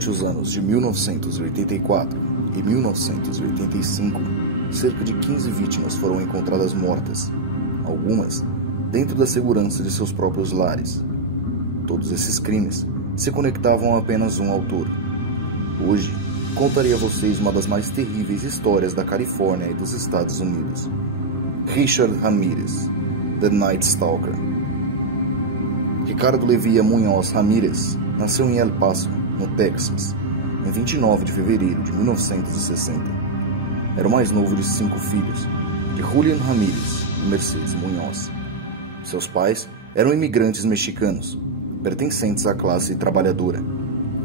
Durante os anos de 1984 e 1985, cerca de 15 vítimas foram encontradas mortas, algumas dentro da segurança de seus próprios lares. Todos esses crimes se conectavam a apenas um autor. Hoje, contarei a vocês uma das mais terríveis histórias da Califórnia e dos Estados Unidos. Richard Ramirez, The Night Stalker. Ricardo Levia Munhoz Ramírez nasceu em El Paso, no Texas, em 29 de fevereiro de 1960. Era o mais novo de 5 filhos, de Julian Ramírez e Mercedes Munhoz. Seus pais eram imigrantes mexicanos, pertencentes à classe trabalhadora,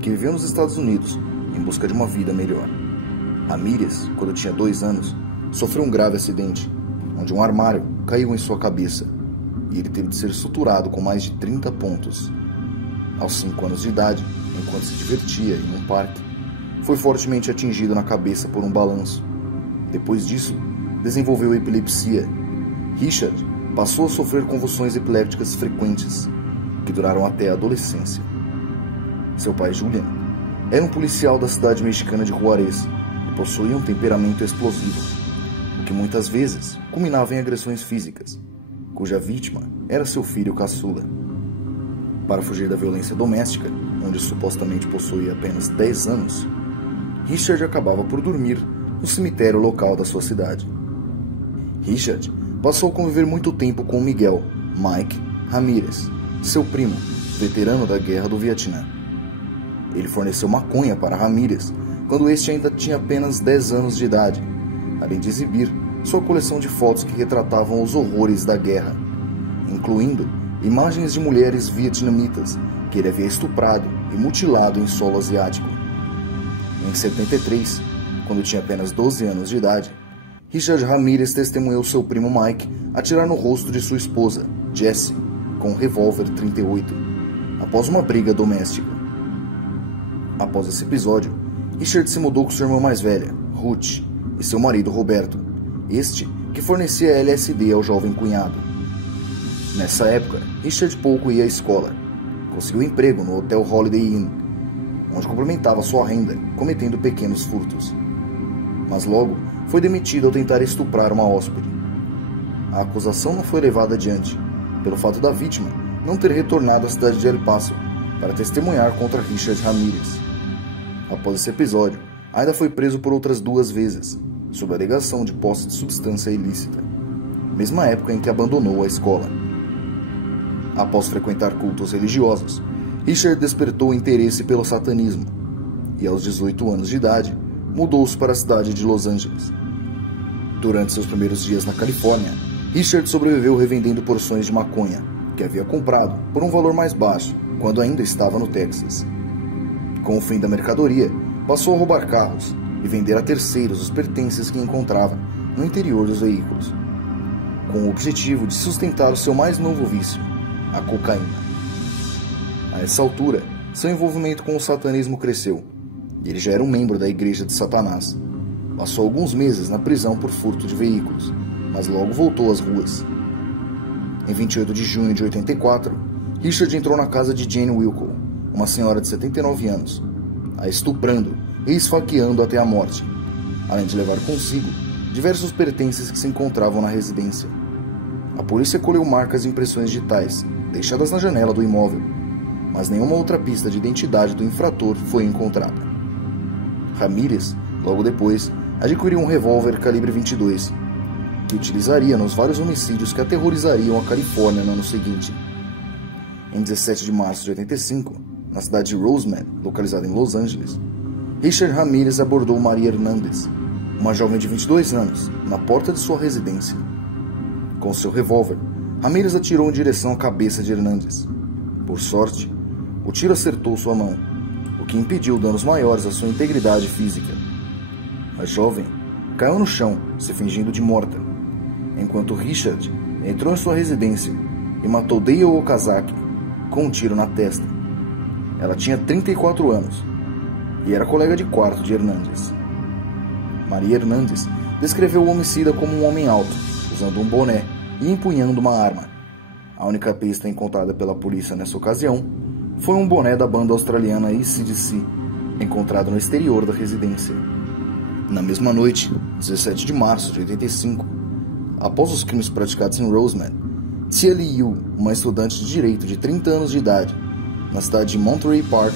que viviam nos Estados Unidos em busca de uma vida melhor. Ramírez, quando tinha 2 anos, sofreu um grave acidente, onde um armário caiu em sua cabeça e ele teve de ser suturado com mais de 30 pontos. Aos 5 anos de idade, enquanto se divertia em um parque, foi fortemente atingido na cabeça por um balanço. Depois disso, desenvolveu epilepsia. Richard passou a sofrer convulsões epilépticas frequentes, que duraram até a adolescência. Seu pai, Julian, era um policial da cidade mexicana de Juárez e possuía um temperamento explosivo, o que muitas vezes culminava em agressões físicas, cuja vítima era seu filho caçula. Para fugir da violência doméstica, onde supostamente possuía apenas 10 anos, Richard acabava por dormir no cemitério local da sua cidade. Richard passou a conviver muito tempo com Miguel Mike Ramírez, seu primo, veterano da Guerra do Vietnã. Ele forneceu maconha para Ramírez quando este ainda tinha apenas 10 anos de idade, além de exibir sua coleção de fotos que retratavam os horrores da guerra, incluindo imagens de mulheres vietnamitas que ele havia estuprado e mutilado em solo asiático. Em 73, quando tinha apenas 12 anos de idade, Richard Ramírez testemunhou seu primo Mike atirar no rosto de sua esposa, Jessie, com um revólver 38, após uma briga doméstica. Após esse episódio, Richard se mudou com sua irmã mais velha, Ruth, e seu marido Roberto, este que fornecia LSD ao jovem cunhado. Nessa época, Richard pouco ia à escola. Conseguiu emprego no Hotel Holiday Inn, onde complementava sua renda, cometendo pequenos furtos. Mas logo foi demitido ao tentar estuprar uma hóspede. A acusação não foi levada adiante, pelo fato da vítima não ter retornado à cidade de El Paso para testemunhar contra Richard Ramírez. Após esse episódio, ainda foi preso por outras 2 vezes, sob a alegação de posse de substância ilícita, mesma época em que abandonou a escola. Após frequentar cultos religiosos, Richard despertou interesse pelo satanismo e, aos 18 anos de idade, mudou-se para a cidade de Los Angeles. Durante seus primeiros dias na Califórnia, Richard sobreviveu revendendo porções de maconha que havia comprado por um valor mais baixo quando ainda estava no Texas. Com o fim da mercadoria, passou a roubar carros e vender a terceiros os pertences que encontrava no interior dos veículos, com o objetivo de sustentar o seu mais novo vício, a cocaína. A essa altura, seu envolvimento com o satanismo cresceu, e ele já era um membro da Igreja de Satanás. Passou alguns meses na prisão por furto de veículos, mas logo voltou às ruas. Em 28 de junho de 84, Richard entrou na casa de Jane Wilco, uma senhora de 79 anos, a estuprando e esfaqueando até a morte, além de levar consigo diversos pertences que se encontravam na residência. A polícia colheu marcas e impressões digitais deixadas na janela do imóvel, mas nenhuma outra pista de identidade do infrator foi encontrada. Ramírez, logo depois, adquiriu um revólver calibre 22, que utilizaria nos vários homicídios que aterrorizariam a Califórnia no ano seguinte. Em 17 de março de 85, na cidade de Roseman, localizada em Los Angeles, Richard Ramírez abordou Maria Hernandez, uma jovem de 22 anos, na porta de sua residência. Com seu revólver, Ramírez atirou em direção à cabeça de Hernandez. Por sorte, o tiro acertou sua mão, o que impediu danos maiores à sua integridade física. A jovem caiu no chão, se fingindo de morta, enquanto Richard entrou em sua residência e matou Dale Okazaki com um tiro na testa. Ela tinha 34 anos e era colega de quarto de Hernandez. Maria Hernandez descreveu o homicida como um homem alto, usando um boné e empunhando uma arma. A única pista encontrada pela polícia nessa ocasião foi um boné da banda australiana AC/DC, encontrado no exterior da residência. Na mesma noite, 17 de março de 85, após os crimes praticados em Roseman, Tia Liu, uma estudante de direito de 30 anos de idade, na cidade de Monterey Park,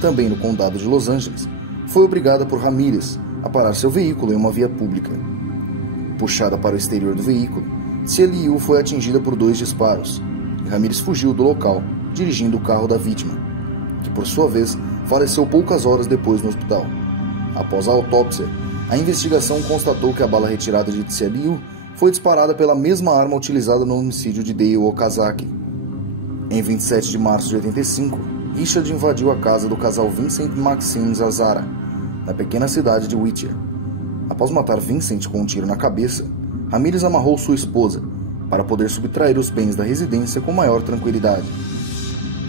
também no condado de Los Angeles, foi obrigada por Ramirez a parar seu veículo em uma via pública. Puxada para o exterior do veículo, Tia Liu foi atingida por 2 disparos, e Ramirez fugiu do local, dirigindo o carro da vítima, que por sua vez faleceu poucas horas depois no hospital. Após a autópsia, a investigação constatou que a bala retirada de Tia Liu foi disparada pela mesma arma utilizada no homicídio de Dale Okazaki. Em 27 de março de 85, Richard invadiu a casa do casal Vincent e Maxine Zazara, na pequena cidade de Whittier. Após matar Vincent com um tiro na cabeça, Ramirez amarrou sua esposa para poder subtrair os bens da residência com maior tranquilidade.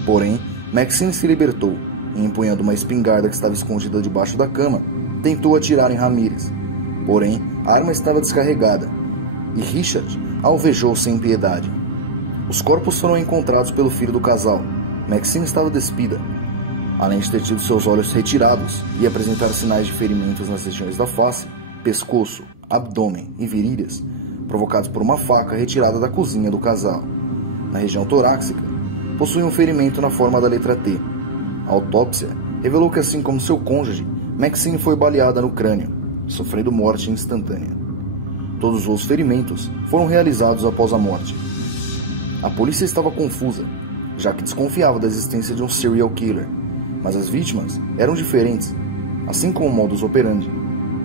Porém, Maxine se libertou e, empunhando uma espingarda que estava escondida debaixo da cama, tentou atirar em Ramirez. Porém, a arma estava descarregada e Richard a alvejou sem piedade. Os corpos foram encontrados pelo filho do casal. Maxine estava despida, além de ter tido seus olhos retirados e apresentar sinais de ferimentos nas regiões da face, pescoço, abdômen e virilhas, provocados por uma faca retirada da cozinha do casal. Na região torácica, possuía um ferimento na forma da letra T. A autópsia revelou que, assim como seu cônjuge, Maxine foi baleada no crânio, sofrendo morte instantânea. Todos os ferimentos foram realizados após a morte. A polícia estava confusa, já que desconfiava da existência de um serial killer, mas as vítimas eram diferentes, assim como o modus operandi,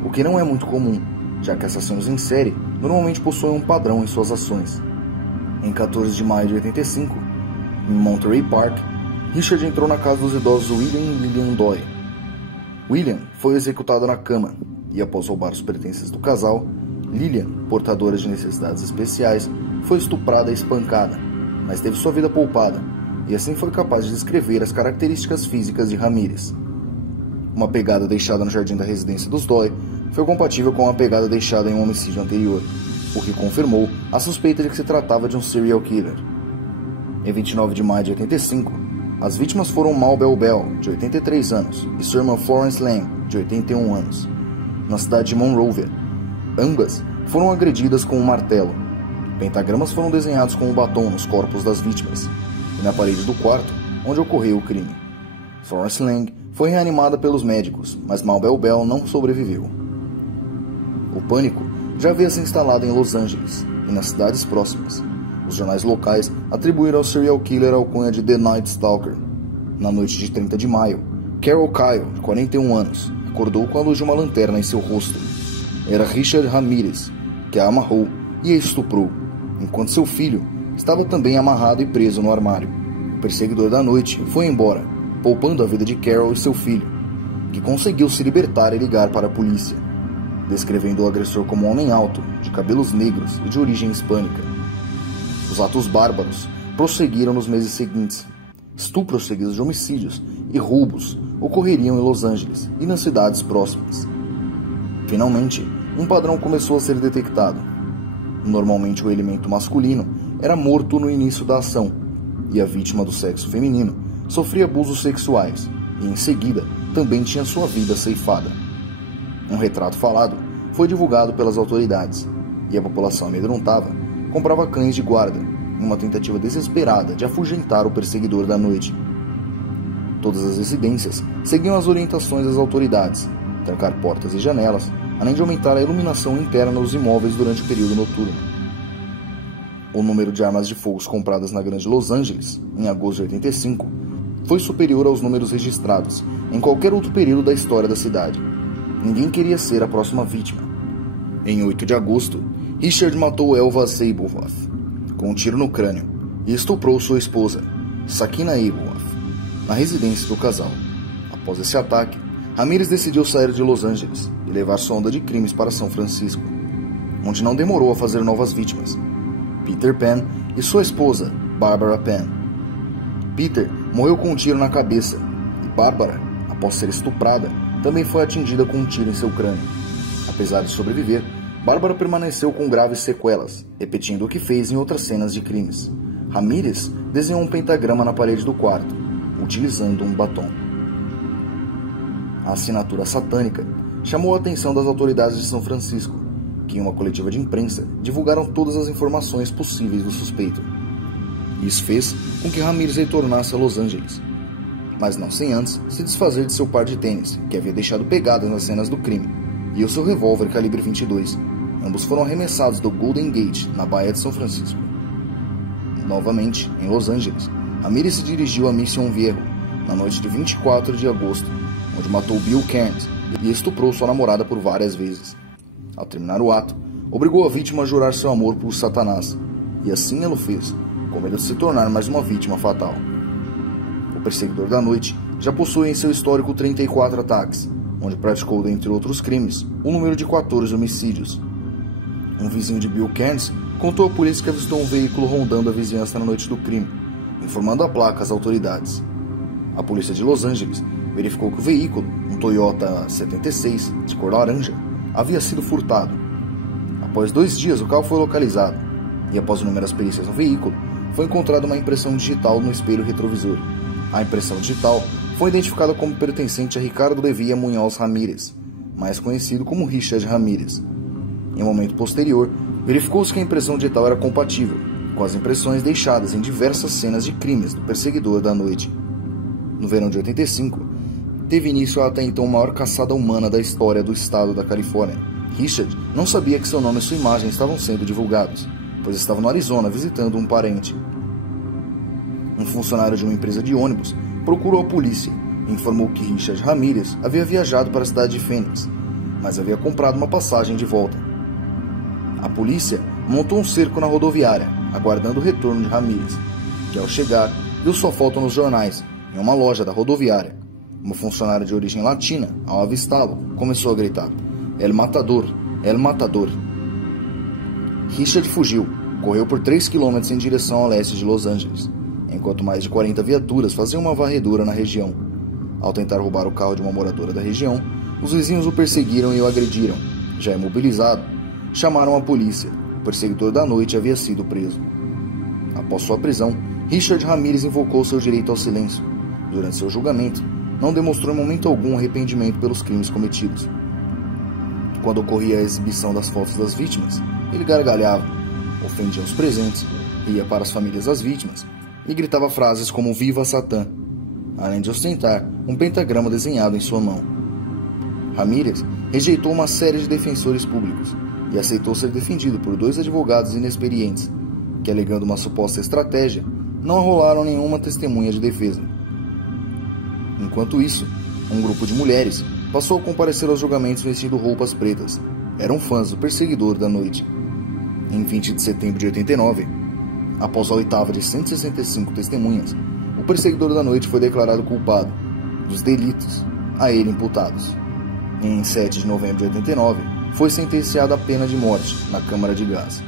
o que não é muito comum, já que assassinos em série normalmente possuem um padrão em suas ações. Em 14 de maio de 85, em Monterey Park, Richard entrou na casa dos idosos William e Lillian Doyle. William foi executado na cama e, após roubar os pertences do casal, Lillian, portadora de necessidades especiais, foi estuprada e espancada, mas teve sua vida poupada, e assim foi capaz de descrever as características físicas de Ramirez. Uma pegada deixada no jardim da residência dos Doyle foi compatível com a pegada deixada em um homicídio anterior, o que confirmou a suspeita de que se tratava de um serial killer. Em 29 de maio de 85, as vítimas foram Mal Bell, de 83 anos, e sua irmã Florence Lang, de 81 anos, na cidade de Monrovia. Ambas foram agredidas com um martelo. Pentagramas foram desenhados com um batom nos corpos das vítimas e na parede do quarto onde ocorreu o crime. Florence Lang foi reanimada pelos médicos, mas Mal Bell não sobreviveu. O pânico já havia se instalado em Los Angeles e nas cidades próximas. Os jornais locais atribuíram ao serial killer a alcunha de The Night Stalker. Na noite de 30 de maio, Carol Kyle, de 41 anos, acordou com a luz de uma lanterna em seu rosto. Era Richard Ramirez, que a amarrou e a estuprou, enquanto seu filho estava também amarrado e preso no armário. O perseguidor da noite foi embora, poupando a vida de Carol e seu filho, que conseguiu se libertar e ligar para a polícia, descrevendo o agressor como um homem alto, de cabelos negros e de origem hispânica. Os atos bárbaros prosseguiram nos meses seguintes. Estupros seguidos de homicídios e roubos ocorreriam em Los Angeles e nas cidades próximas. Finalmente, um padrão começou a ser detectado. Normalmente o elemento masculino era morto no início da ação, e a vítima do sexo feminino sofria abusos sexuais, e em seguida também tinha sua vida ceifada. Um retrato falado foi divulgado pelas autoridades, e a população amedrontada comprava cães de guarda, em uma tentativa desesperada de afugentar o perseguidor da noite. Todas as residências seguiam as orientações das autoridades, trancar portas e janelas, além de aumentar a iluminação interna nos imóveis durante o período noturno. O número de armas de fogo compradas na Grande Los Angeles, em agosto de 85, foi superior aos números registrados em qualquer outro período da história da cidade. Ninguém queria ser a próxima vítima. Em 8 de agosto, Richard matou Elva Zabelhoff com um tiro no crânio e estuprou sua esposa, Sakina Abelhoff, na residência do casal. Após esse ataque, Ramirez decidiu sair de Los Angeles e levar sua onda de crimes para São Francisco, onde não demorou a fazer novas vítimas, Peter Pan e sua esposa, Barbara Pan. Peter morreu com um tiro na cabeça e Barbara, após ser estuprada, também foi atingida com um tiro em seu crânio. Apesar de sobreviver, Bárbara permaneceu com graves sequelas, repetindo o que fez em outras cenas de crimes. Ramirez desenhou um pentagrama na parede do quarto, utilizando um batom. A assinatura satânica chamou a atenção das autoridades de São Francisco, que em uma coletiva de imprensa divulgaram todas as informações possíveis do suspeito. Isso fez com que Ramírez retornasse a Los Angeles, mas não sem antes se desfazer de seu par de tênis, que havia deixado pegadas nas cenas do crime, e o seu revólver calibre 22. Ambos foram arremessados do Golden Gate, na Baía de São Francisco. Novamente, em Los Angeles, Ramírez se dirigiu a Mission Viejo, na noite de 24 de agosto, onde matou Bill Cairns e estuprou sua namorada por várias vezes. Ao terminar o ato, obrigou a vítima a jurar seu amor por Satanás, e assim ela o fez, com medo de se tornar mais uma vítima fatal. O perseguidor da noite já possui em seu histórico 34 ataques, onde praticou, dentre outros crimes, um número de 14 homicídios. Um vizinho de Bill Cairns contou à polícia que avistou um veículo rondando a vizinhança na noite do crime, informando a placa às autoridades. A polícia de Los Angeles verificou que o veículo, um Toyota 76, de cor laranja, havia sido furtado. Após 2 dias, o carro foi localizado, e após inúmeras perícias no veículo, foi encontrada uma impressão digital no espelho retrovisor. A impressão digital foi identificada como pertencente a Ricardo Levia Munhoz Ramírez, mais conhecido como Richard Ramírez. Em um momento posterior, verificou-se que a impressão digital era compatível com as impressões deixadas em diversas cenas de crimes do perseguidor da noite. No verão de 85, teve início a até então maior caçada humana da história do estado da Califórnia. Richard não sabia que seu nome e sua imagem estavam sendo divulgados, pois estava no Arizona visitando um parente. Um funcionário de uma empresa de ônibus procurou a polícia e informou que Richard Ramírez havia viajado para a cidade de Phoenix, mas havia comprado uma passagem de volta. A polícia montou um cerco na rodoviária, aguardando o retorno de Ramírez, que ao chegar, viu sua foto nos jornais, em uma loja da rodoviária. Uma funcionária de origem latina, ao avistá-lo, começou a gritar: "El Matador! El Matador!". Richard fugiu, correu por 3 km em direção ao leste de Los Angeles, enquanto mais de 40 viaturas faziam uma varredura na região. Ao tentar roubar o carro de uma moradora da região, os vizinhos o perseguiram e o agrediram. Já imobilizado, chamaram a polícia. O perseguidor da noite havia sido preso. Após sua prisão, Richard Ramírez invocou seu direito ao silêncio. Durante seu julgamento, não demonstrou em momento algum arrependimento pelos crimes cometidos. Quando ocorria a exibição das fotos das vítimas, ele gargalhava, ofendia os presentes, ria para as famílias das vítimas e gritava frases como "Viva Satã", além de ostentar um pentagrama desenhado em sua mão. Ramírez rejeitou uma série de defensores públicos e aceitou ser defendido por 2 advogados inexperientes, que, alegando uma suposta estratégia, não arrolaram nenhuma testemunha de defesa. Enquanto isso, um grupo de mulheres passou a comparecer aos julgamentos vestindo roupas pretas. Eram fãs do perseguidor da noite. Em 20 de setembro de 89, após a oitava de 165 testemunhas, o perseguidor da noite foi declarado culpado dos delitos a ele imputados. Em 7 de novembro de 89, foi sentenciado à pena de morte na câmara de gás.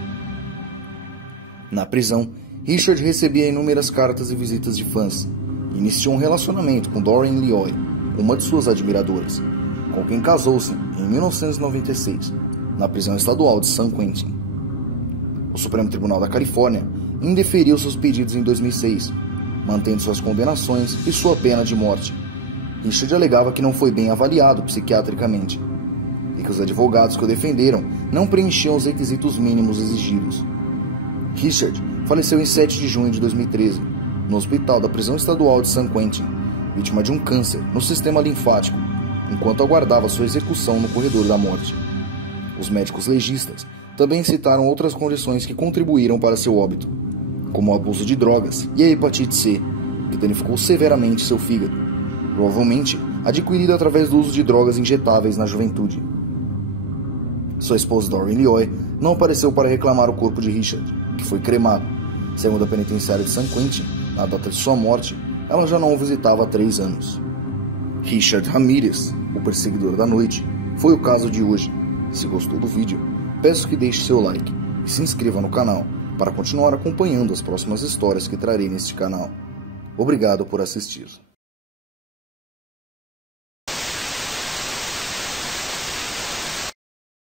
Na prisão, Richard recebia inúmeras cartas e visitas de fãs. Iniciou um relacionamento com Doreen Lioy, uma de suas admiradoras, com quem casou-se em 1996, na prisão estadual de San Quentin. O Supremo Tribunal da Califórnia indeferiu seus pedidos em 2006, mantendo suas condenações e sua pena de morte. Richard alegava que não foi bem avaliado psiquiatricamente e que os advogados que o defenderam não preenchiam os requisitos mínimos exigidos. Richard faleceu em 7 de junho de 2013, no hospital da prisão estadual de San Quentin, vítima de um câncer no sistema linfático, enquanto aguardava sua execução no corredor da morte. Os médicos legistas também citaram outras condições que contribuíram para seu óbito, como o abuso de drogas e a hepatite C, que danificou severamente seu fígado, provavelmente adquirido através do uso de drogas injetáveis na juventude. Sua esposa Doreen Lioy não apareceu para reclamar o corpo de Richard, que foi cremado. Segundo a penitenciária de San Quentin, na data de sua morte, ela já não o visitava há 3 anos. Richard Ramírez, o perseguidor da noite, foi o caso de hoje. Se gostou do vídeo, peço que deixe seu like e se inscreva no canal para continuar acompanhando as próximas histórias que trarei neste canal. Obrigado por assistir.